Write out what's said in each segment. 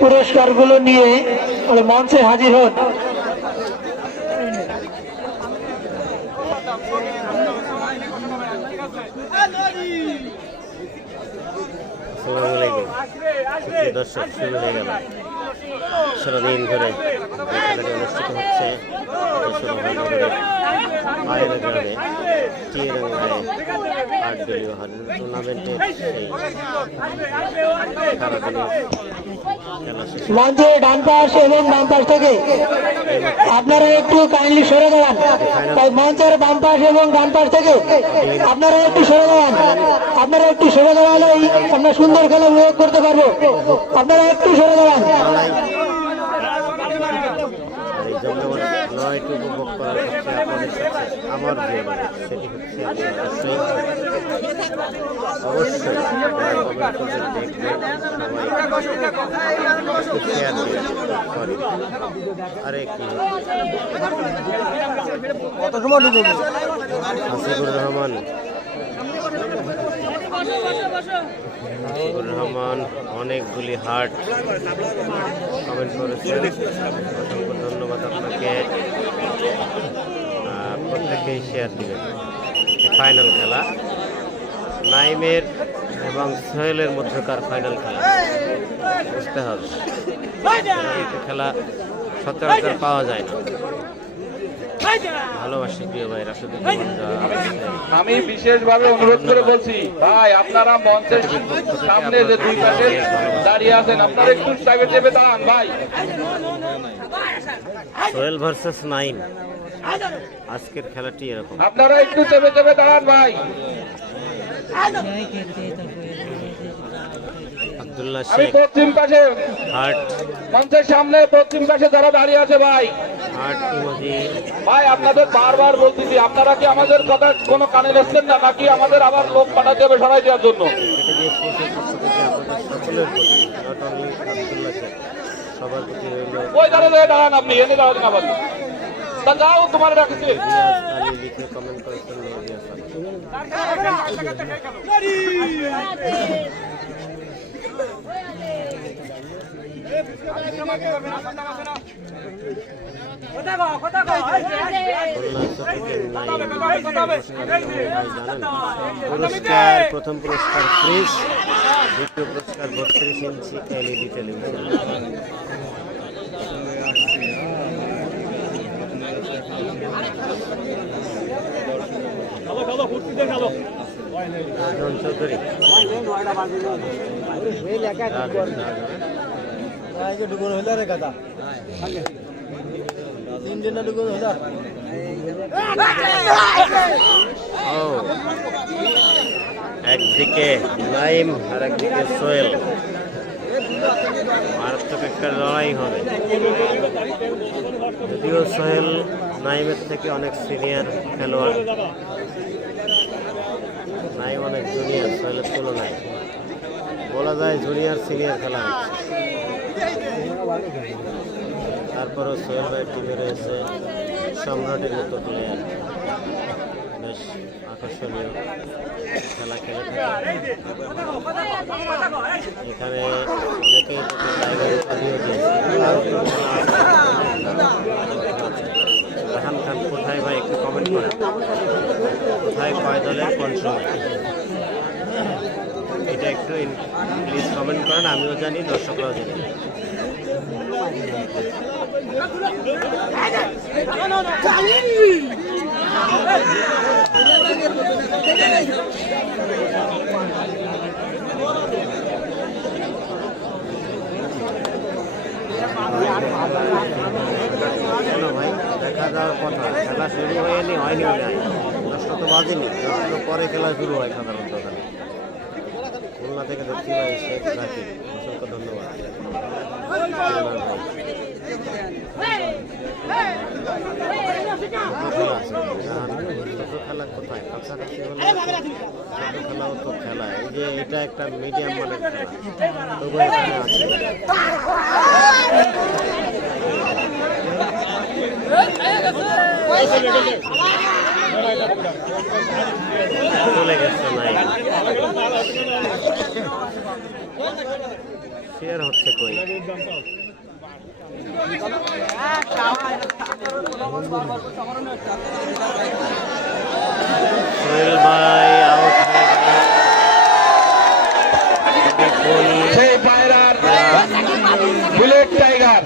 পুরস্কারগুলো নিয়ে মঞ্চে হাজির হন। দর্শক শুরু হয়ে গেল সারাদিন ধরে খেলাটি অনুষ্ঠিত হচ্ছে বাইরে গ্রামে টিয়ারঙ্গায় আট দলীয় হাজার সেই মঞ্চে ডান পাশ এবং বাম পাশ থেকে। আপনারা একটু কাইন্ডলি সরে দাঁড়ান। তাই মঞ্চের বাম পাশ এবং ডান পাশ থেকে আপনারা একটু সরে দাঁড়ান। আপনারা একটু সরে দাঁড়ালেই আমরা সুন্দর খেলা উপভোগ করতে পারব। আপনারা একটু সরে দাঁড়ান। আমার রহমান রহমান অনেকগুলি হার্ট কমেন্ট করেছেন অসংখ্য ধন্যবাদ আপনাকে। প্রত্যেকেই শেয়ার দিবেন। ফাইনাল খেলা। নাইমের এবং সোহেলের মধ্যকার ফাইনাল খেলা। বুঝতে হবে। খেলা সচরাচর পাওয়া যায় না। ভালোবাসি প্রিয় ভাইরা শুধু আমি বিশেষভাবে অনুরোধ করে বলছি ভাই আপনারা মঞ্চের সামনে যে দুই পাশে দাঁড়িয়ে আছেন আপনারা একটু সাইডে চেপে দাঁড়ান ভাই। সোহেল ভার্সেস নাইম। আজকের খেলাটি এরকম। আপনারা একটু চেপে চেপে দাঁড়ান ভাই। আব্দুল্লাহ আমি শেখ। পশ্চিম পাশে। মঞ্চের সামনে পশ্চিম পাশে যারা দাঁড়িয়ে আছে ভাই। ভাই আপনাদের বারবার বলতেছি আপনারা কি আমাদের কথা কোনো কানে নিচ্ছেন না নাকি আমাদের আবার লোক পাঠাতে হবে সরাই দেওয়ার জন্য? সবার প্রতি দাঁড়ান আপনি এনে দাঁড়ান আবার যাও তোমার আলী লিখে কমেন্ট পুরস্কার, প্রথম পুরস্কার ফ্রিজ দ্বিতীয় পুরস্কার, বত্রিশ ইঞ্চি এলইডি টেলিভিশন। একদিকে নাইম আর একদিকে সোহেল। মারাত্মক একটা লড়াই হবে। যদিও সোহেল নাইমের থেকে অনেক সিনিয়র খেলোয়াড়। নাইম অনেক জুনিয়র সোহেলের তুলনায়। বলা যায় জুনিয়র সিনিয়র খেলা তারপরও সোহেল ভাইয়ের টিমে রয়েছে, সম্রাটের মতো প্লেয়ার বেশ আকর্ষণীয় খেলা খেলে এখানে অনেকেই আরও কিছু খেলা আছে। রাহান খান কোথায় ভাই একটু কমেন্ট করেন কোথায় কয় দলের কোন সময় এটা একটু প্লিজ কমেন্ট করেন, আমিও জানি, দর্শকরাও জানি। ভাই? দেখা যাওয়ার কথা, খেলা শুরু হয়নি হয়নি বাজেনি পরে খেলা শুরু হয় সাধারণত খুলনা থেকে দেখছি ভাই শেখ জাকির অসংখ্য ধন্যবাদ। খেলা কোথায় কাছাকাছি হলে খেলাও তো খেলা এই যে এটা একটা মিডিয়াম মানের খেলা। তবু আছে চলে গেছে নাই। শেয়ার হচ্ছে কই? ভাই আউট হয়ে গেল। বুলেট টাইগার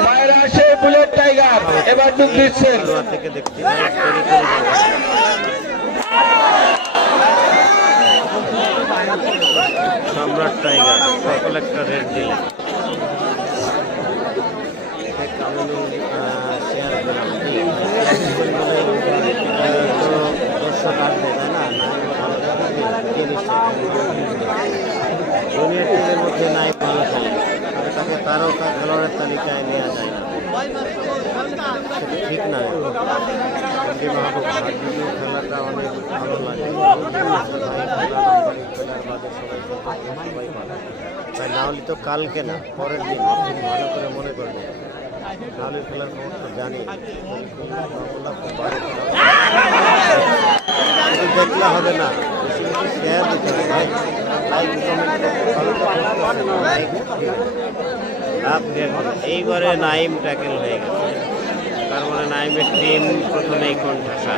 পায়রা সেই বুলেট টাইগার এবার ডুব দিচ্ছেন। সম্রাট টাইগার সকল একটা রেড দিলে কামিনুল শেয়ার তো দর্শক আসবে তাই না ভালো জুনিয়র টিমের মধ্যে নাই খেলে। তবে তাকে তারকা খেলোয়াড়ের তালিকায় নেওয়া যায় না। ঠিক না এমডি মাহবুব আর খেলাটা অনেক ভালো লাগে। তাই না তো কালকে না, পরের দিন। ভালো করে মনে করবে নাহলে খেলার খবর তো জানি। দেখলে হবে না। শেয়ার দিতে হবে। এইবারে নাইম ট্যাকেল হয়ে গেছে। তার মানে নাইমের টিম প্রথমেই কণ্ঠাসা।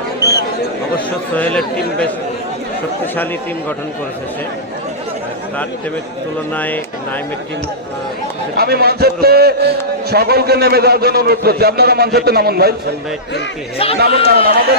অবশ্য সোহেলের টিম বেশ শক্তিশালী টিম গঠন করেছে সে। তার টিমের তুলনায় নাইমের টিম আমি মঞ্চেতে সকলকে নেমে যাওয়ার জন্য অনুরোধ করছি। আপনারা মঞ্চেতে নামুন ভাই। টিমটি নামুন নামুন। আমাদের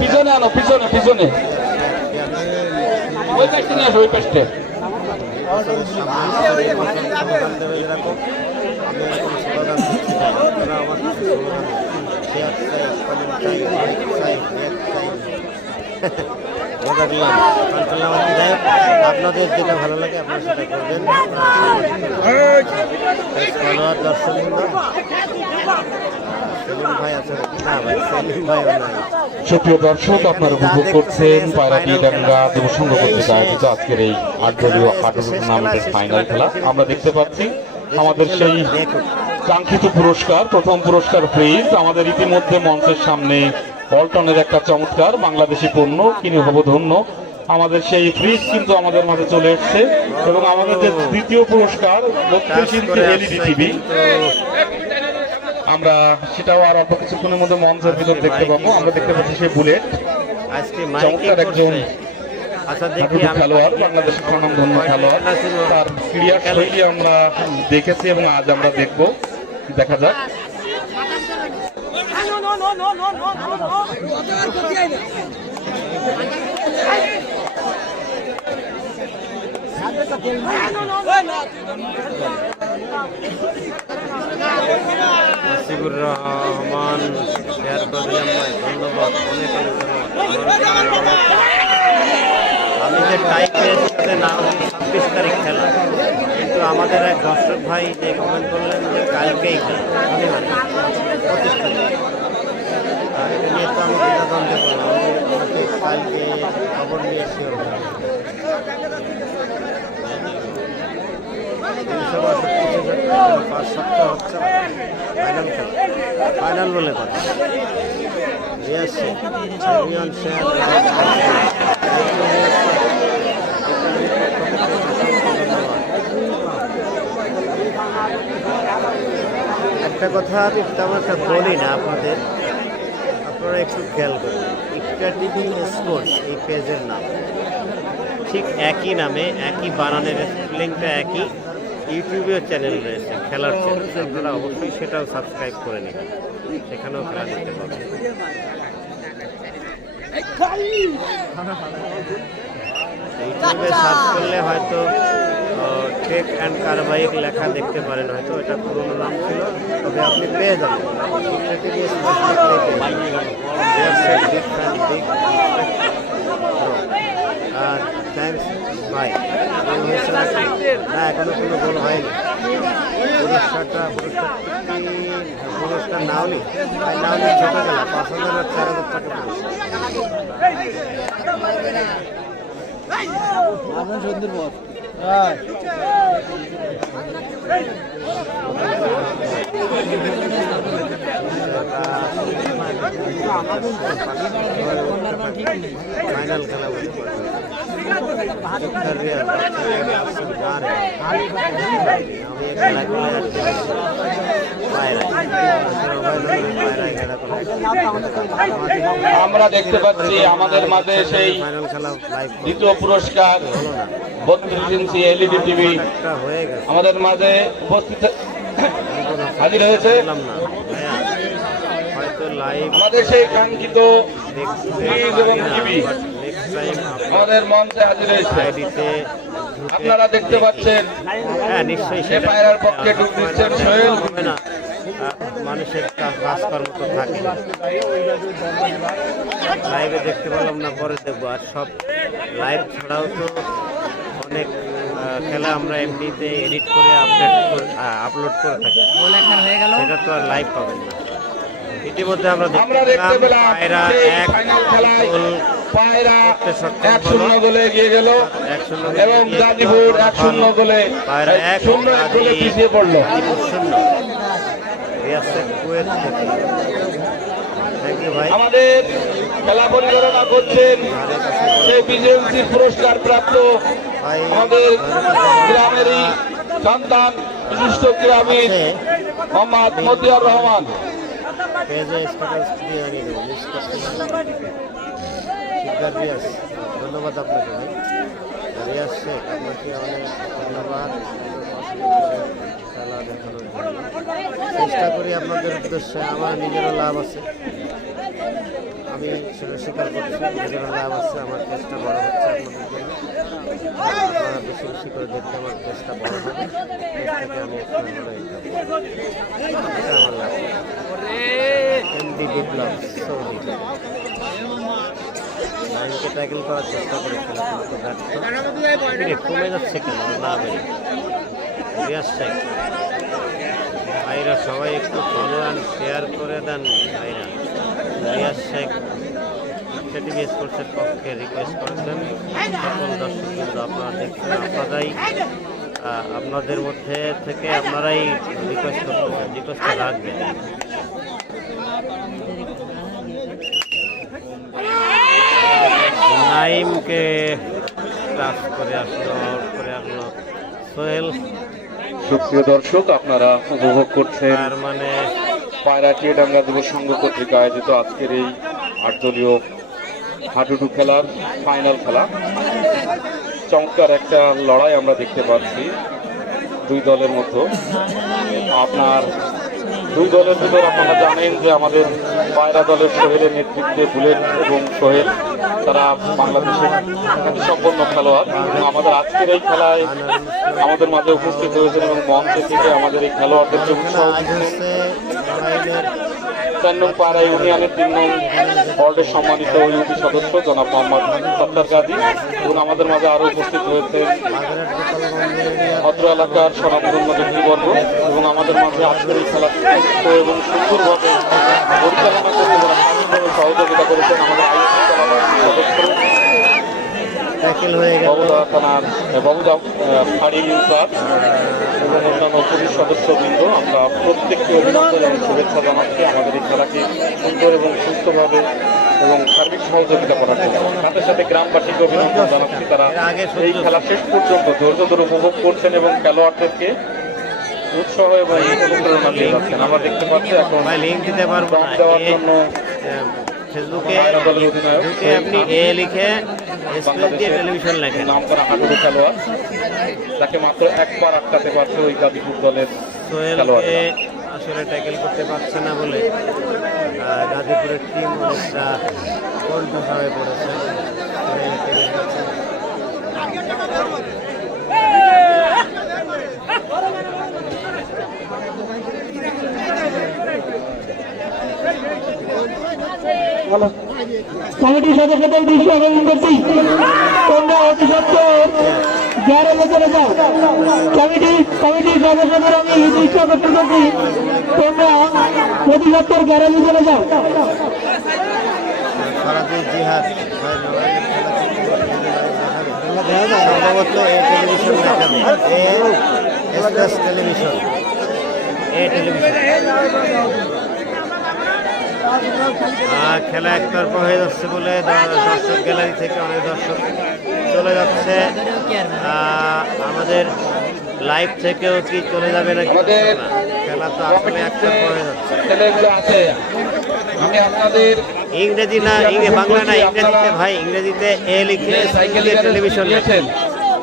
পিছনে আনো পিছনে পিছনে ওই পাশে নিয়ে আসো ওই পাশে আপনাদের যেটা ভালো লাগে আপনারা সেটা করবেন দর্শক সুপ্রিয় দর্শক আপনারা উপভোগ করছেন পায়রাটি ডাঙ্গা যুবসংঘ কর্তৃক আয়োজিত আজকের এই আট দলীয় আট টুর্নামেন্টের ফাইনাল খেলা। আমরা দেখতে পাচ্ছি আমাদের সেই কাঙ্ক্ষিত পুরস্কার প্রথম পুরস্কার প্রাইজ আমাদের ইতিমধ্যে মঞ্চের সামনে পল্টনের একটা চমৎকার বাংলাদেশি পণ্য কিনে হব ধন্য। আমাদের সেই ফ্রিজ কিন্তু আমাদের মাঝে চলে এসছে এবং আমাদের যে দ্বিতীয় পুরস্কার বত্রিশ ইঞ্চি এলইডি টিভি। আমরা সেটাও আর অল্প কিছুক্ষণের মধ্যে মঞ্চের ভিতর দেখতে পাবো আমরা দেখতে পাচ্ছি সেই বুলেট আজকে চমৎকার একজন আচ্ছা খেলোয়াড় বাংলাদেশের স্বনামধন্য খেলোয়াড় তার শৈলী আমরা দেখেছি এবং আজ আমরা দেখব দেখা যাক নাসিবুর রহমান শেয়ার করে দিলাম ভাই ধন্যবাদ, অনেক আমি যে টাই পেয়েছি তাতে না ছাব্বিশ তারিখ খেলা। কিন্তু আমাদের এক দর্শক ভাই যে কমেন্ট করলেন যে কালকেই খেলা পঁচিশ তারিখ। আমি দ্বিধাদ্বন্দ্বে কালকে খবর নিয়ে শিওর একটা কথা আমি তেমন একটা বলি না আপনাদের। আপনারা একটু খেয়াল করবেন ইকটা টিভি স্পোর্টস এই পেজের নাম। ঠিক একই নামে, একই বানানের স্পেলিংটা একই। ইউটিউবেও চ্যানেল রয়েছে, খেলার চ্যানেল আপনারা অবশ্যই সেটাও সাবস্ক্রাইব করে নেবেন। সেখানেও খেলা দেখতে পাবেন। ইউটিউবে সার্চ করলে হয়তো টেক অ্যান্ড কারবাইক লেখা দেখতে পারেন। হয়তো এটা পুরোনো নাম ছিল, তবে আপনি পেয়ে যাবেন। TTDS আর থ্যাংকস ভাই গোল? না এখনও কোনো গোল হয়নি। পুরস্কারটা পুরস্কার পুরস্কার নাওনি। আর নাওনি ছোটো খেলা পাঁচ হাজার আর চার হাজার টাকা পুরস্কার। ফাইনাল খেলা আমরা দেখতে পাচ্ছি আমাদের মাঝে সেই দ্বিতীয় পুরস্কার, বত্রিশ ইঞ্চি এলইডি টিভি আমাদের মাঝে উপস্থিত হাজির হয়েছে। আমাদের সেই কাঙ্ক্ষিত এবং টিভি আমাদের মঞ্চে হাজির হয়েছে। আপনারা দেখতে পাচ্ছেন হ্যাঁ নিশ্চয়ই সে পায়রার পক্ষে ডুব দিচ্ছেন সোহেল। হবে না। মানুষের কাজকর্ম তো থাকে। লাইভে দেখতে পেলাম না পরে দেখব। আর সব লাইভ ছাড়াও তো অনেক খেলা আমরা এমনিতে এডিট করে আপডেট করে আপলোড করে থাকি। সেটা তো আর লাইভ পাবেন না। ইতিমধ্যে আমরা আমরা দেখতে পেলাম পায়রা এক গোল পায়রা এক শূন্য। গোলে এগিয়ে গেল এবং গাজীপুর এক শূন্য গোলে শূন্য এক গোলে পিছিয়ে পড়ল। আমাদের খেলা পরিচালনা করছেন সেই বিজেএমসি পুরস্কার প্রাপ্ত আমাদের গ্রামেরই সন্তান বিশিষ্ট গ্রামীণ মোহাম্মদ মতিয়ার রহমান। শিকদার রিয়াজ, ধন্যবাদ আপনাকে ভাই। রিয়াজ শেখ, আপনাকে অনেক ধন্যবাদ। খেলা দেখানোর চেষ্টা করি আপনাদের উদ্দেশ্যে, আমার নিজেরও লাভ আছে। আমি সেটা স্বীকার করছি, নিজেরও লাভ আছে, আমার চেষ্টা বড় হচ্ছে আপনাদের জন্য। আপনারা বেশি বেশি করে দেখতে আমার চেষ্টা বড় হবে। আমি এটা আমার লাভ এমডি বিপ্লব, সৌদি। লাইনকে ট্যাকেল করার চেষ্টা করেছিল কিন্তু ব্যর্থ কমে যাচ্ছে কেন? না বেড়ে শেখ ভাইরা সবাই একটু ফলো অ্যান্ড শেয়ার করে দেন ভাইরা। রিয়াজ শেখ টিভি স্পোর্টসের পক্ষে রিকোয়েস্ট করেছেন। সকল দর্শক কিন্তু আপনারা দেখছেন আপনারাই আপনাদের মধ্যে থেকে আপনারাই রিকোয়েস্ট করতেছেন রিকোয়েস্টটা রাখবেন। নাইমকে টাচ করে আসলো আউট করে আসলো। সোহেল সুপ্রিয় দর্শক আপনারা উপভোগ করছেন তার মানে পায়রা টিয়েডাঙ্গা যুব সংঘ কর্তৃক আয়োজিত আজকের এই আট দলীয় হাডুডু খেলার ফাইনাল খেলা। চমৎকার একটা লড়াই আমরা দেখতে পাচ্ছি দুই দলের মধ্যে। আপনার দুই দলের ভিতর আপনারা জানেন যে আমাদের পায়রা দলের সোহেলের নেতৃত্বে বুলেট এবং সোহেল তারা বাংলাদেশের সম্পন্ন খেলোয়াড়। আমাদের আজকের এই খেলায় আমাদের মাঝে উপস্থিত হয়েছেন এবং মঞ্চ থেকে আমাদের এই খেলোয়াড়দেরকে উৎসাহ চার পাড়া ইউনিয়নের তিন নং সম্মানিত ইউপি সদস্য জনাব মোহাম্মদ সত্তার গাজী এবং আমাদের মাঝে আরও উপস্থিত এরিয়ার অত্র এলাকার স্বনামধন্য ব্যক্তিবর্গ এবং আমাদের মাঝে আজকের এই খেলা সুস্থ এবং সুন্দরভাবে পরিচালনা করতে সার্বিকভাবে সহযোগিতা করেছেন আমাদের আইসি সদস্য ট্যাকেল গেল। বাবুদা থানার বাবুদা ফাঁড়ি ইনচার্জ এবং অন্যান্য পুলিশ সদস্যবৃন্দ আমরা প্রত্যেককে অভিনন্দন এবং শুভেচ্ছা জানাচ্ছি। আমাদের এই খেলাকে সুন্দর এবং সুস্থভাবে এবং সার্বিক সহযোগিতা করার জন্য। সাথে সাথে গ্রামবাসীকে অভিনন্দন জানাচ্ছি। তারা এই খেলা শেষ পর্যন্ত ধৈর্য ধরে উপভোগ করছেন এবং খেলোয়াড়দেরকে উৎসাহ এবং অনুপ্রেরণা দিয়ে যাচ্ছেন। আমরা দেখতে পাচ্ছি এখন লিঙ্ক দিতে পারব দেওয়ার জন্য ফেসবুকে পায়রা দলের অধিনায়ক ফেসবুকে আপনি এ লিখে স্পেস দিয়ে টেলিভিশন লেখেন। নাম করা হাডুডু খেলোয়াড় তাকে মাত্র একবার আটকাতে পারছে ওই গাজীপুর দলের খেলোয়াড় আসলে ট্যাকেল করতে পারছে না বলে। গাজীপুরের টিম অনেকটা কণ্ঠসা হয়ে পড়েছে। কমিটির সদস্যদের দৃষ্টি আকর্ষণ করছি। তোমরা অতি গ্যারেজে চলে যাও কমিটি কমিটির সদস্যদের আমি করছি। তোমরা যাও খেলা সম্ভবত টেলিভিশন দেখাবে এক্সপ্রেস টেলিভিশন। এ টেলিভিশন। খেলা একতরফা হয়ে যাচ্ছে বলে দর্শক গ্যালারি থেকে অনেক দর্শক চলে যাচ্ছে। আমাদের লাইভ থেকেও কি চলে যাবে নাকি? খেলা তো আসলে একতরফা হয়ে যাচ্ছে। আমি আপনাদের ইংরেজি না ইংরেজি বাংলা না ইংরেজিতে ভাই ইংরেজিতে এ লিখে সাইকেল টেলিভিশন নিয়েছেন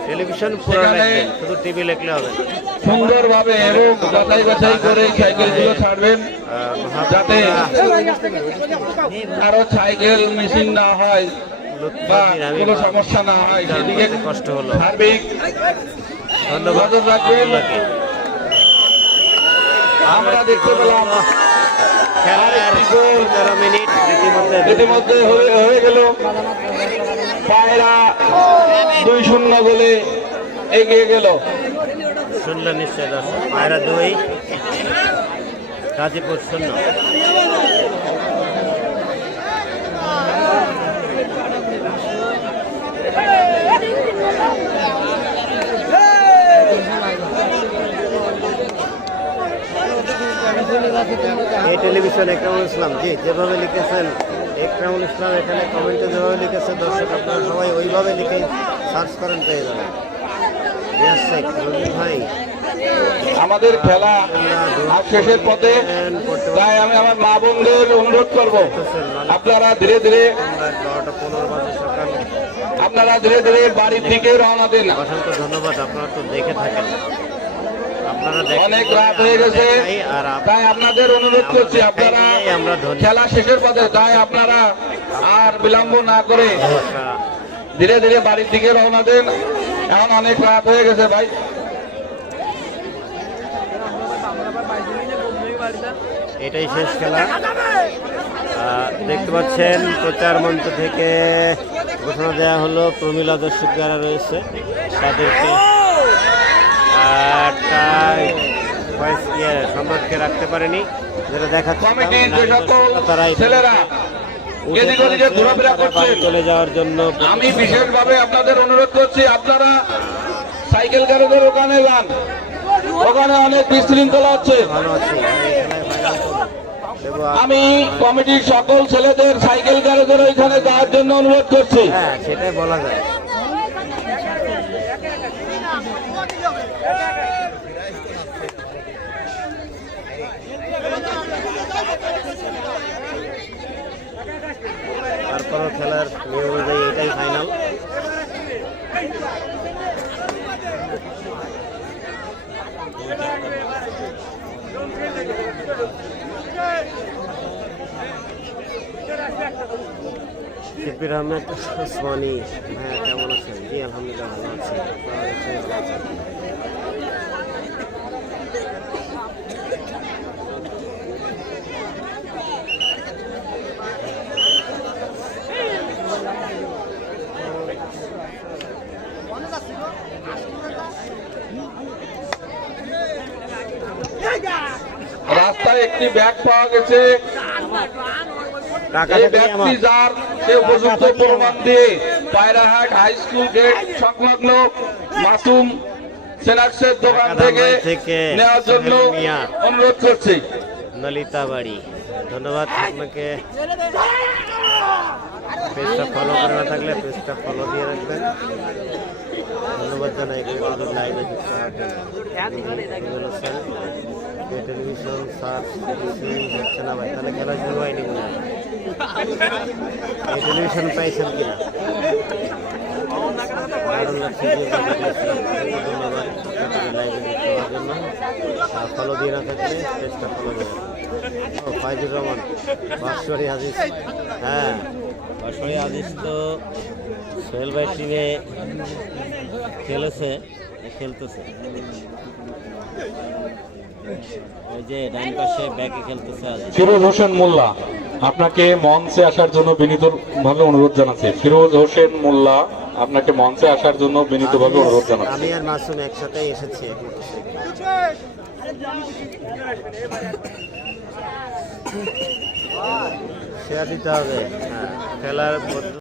টেলিভিশন পুরো সেখানে- শুধু টিভি লিখলে হবে। সুন্দরভাবে এবং যাচাই বাছাই করে সাইকেলগুলো ছাড়বেন যাতে কারও সাইকেল মেশিন না হয়। কোনো সমস্যা না হয় সেদিকে কষ্ট হলো। সার্বিক ধন্যবাদ। আমরা দেখতে পেলাম খেলার তেরো মিনিট ইতিমধ্যে হয়ে হয়ে গেল। পায়রা দুই শূন্য গোলে এগিয়ে গেল। শূন্য নিশ্চয় দর্শক। পায়রা দুই গাজীপুর শূন্য। টেলিভিশন একরামুল ইসলাম। জি যেভাবে লিখেছেন একরামুল ইসলাম এখানে কমেন্টে যেভাবে লিখেছে দর্শক আপনারা সবাই ওইভাবে লিখে সার্চ করেন পেয়ে যাবেন। ভাই। আমাদের খেলা শেষের পথে তাই আমি আমার মা বোনদের অনুরোধ করব। আপনারা ধীরে ধীরে আপনারা ধীরে ধীরে বাড়ির দিকে রওনা দিন। অসংখ্য ধন্যবাদ আপনারা তো দেখে থাকেন। অনেক রাত হয়ে গেছে। তাই আর আপ- তাই আপনাদের অনুরোধ করছি আপনারা খেলা শেষের পথে তাই আপনারা আর বিলম্ব না করে ধীরে ধীরে বাড়ির দিকে রওনা দেন। এখন অনেক রাত হয়ে গেছে ভাই। এটাই শেষ খেলা। দেখতে পাচ্ছেন প্রচার মঞ্চ থেকে ঘোষণা দেওয়া হলো প্রমীলা দর্শক যারা রয়েছে তাদেরকে। দিয়ে সম্রাটকে রাখতে পারেনি। যেটা দেখাচ্ছে ছেলেরা তারা চলে যাওয়ার জন্য আমি বিশেষভাবে আপনাদের অনুরোধ করছি আপনারা সাইকেল গ্যারেজের ওখানে যান। ওখানে অনেক বিশৃঙ্খলা হচ্ছে আমি কমিটির সকল ছেলেদের সাইকেল গ্যারেজের ওইখানে যাওয়ার জন্য অনুরোধ করছি। হ্যাঁ সেটাই বলা যায় তারপরও খেলার নিয়ম অনুযায়ী এটাই ফাইনাল শিল্পীর আহমেদ ওসমানী হ্যাঁ কেমন আছেন? জি, আলহামদুলিল্লাহ, ভালো আছি। আপনারা ভালো আছেন। একটি ব্যাগ পাওয়া গেছে। এই ব্যক্তি যার সে উপযুক্ত প্রমাণ দিয়ে পায়রাহাট হাই স্কুল গেট সংলগ্ন মাসুম সেনাক্সের দোকান থেকে নেওয়ার জন্য অনুরোধ করছি। বাড়ি। ধন্যবাদ আপনাকে। পেজটা ফলো করে না থাকলে পেজটা ফলো দিয়ে রাখবেন। ধন্যবাদ জানাই। লাইভে যুক্ত হওয়ার টেলিভিশন হচ্ছে না ভাই তাহলে খেলা শুরু হয়নি মনে হয়। এই টেলিভিশন পাইছেন কিনা? ফলো দিয়ে না থাকলে হ্যাঁ। বাঁশবাড়ি আজিজ তো সোহেল ভাই টিমে খেলেছে, খেলতেছে। ওই যে ডান পাশে ব্যাকে খেলতেছে ফিরোজ হোসেন মোল্লা আপনাকে মঞ্চে আসার জন্য বিনীত ভাবে অনুরোধ জানাচ্ছি। ফিরোজ হোসেন মোল্লা আপনাকে মঞ্চে আসার জন্য বিনীতভাবে অনুরোধ জানাচ্ছি। আমি আর মাসুম একসাথে এসেছি। শেয়ার দিতে হবে। হ্যাঁ খেলার